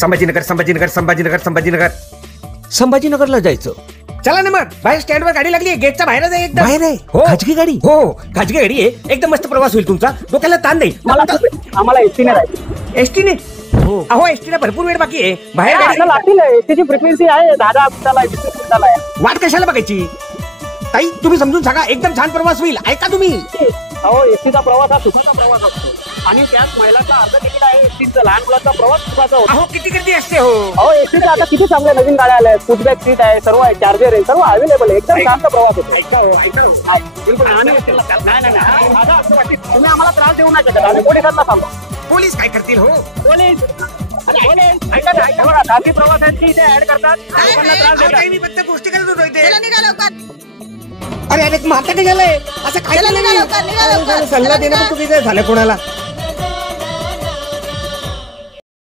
संभाजीनगर संभाजीनगर संभाजीनगर संभाजीनगर संभाजीनगरला जायचं. चला ना मग, बाहेर स्टँडवर गाडी लागली, गेटच्या बाहेरच आहे एकदम. बाहेर आहे हो. खाजगी गाडी. हो खाजगी गाडी आहे, एकदम मस्त प्रवास होईल तुमचा, डोक्याला ताण नाही. आम्हाला एसटीने जायचं. एसटीने? अहो एसटीला भरपूर वेळ बाकी आहे, बाहेर गाडी लागतील. एसटीची फ्रिक्वेन्सी आहे 10 मिनिटाला 20 मिनिटाला आहे. वाट कशाला बघायची ताई, तुम्ही समजून सांगा, एकदम छान प्रवास होईल. ऐका तुम्ही. अहो एसटीचा प्रवास हा सुखाचा प्रवास असतो आणि त्यात महिलांचा अर्ध तिकीट आहे. एसटीचा लहान मुलांचा प्रवास सुखाचा होतो. अहो किती गर्दी असते हो. अहो एसटीचा आता किती चांगल्या नवीन गाड्या आल्या आहेत, फुटबॅक सीट आहे, सर्व आहे, चार्जर आहे, सर्व अवेलेबल आहे. एकदम शांत प्रवास होतो. बिलकुल. आणि नाही माझं असं वाटतं तुम्ही आम्हाला त्रास देऊ नाही शकत. आम्ही पोलिसांना सांगतो. पोलीस काय करतील हो. पोलीस ऐका ना, ऐका बघा, खाजगी प्रवासांची इथे ऍड करतात. लोकांना त्रास अहो, देतात. ताई, मी फक्त गोष्टी करत होतो इथे. चला निघा लवकर. अरे अरे माता झालंय असं काय चला, निघा लवकर, निघा लवकर. सल्ला देणं पण तुम्ही झालं कोणाला.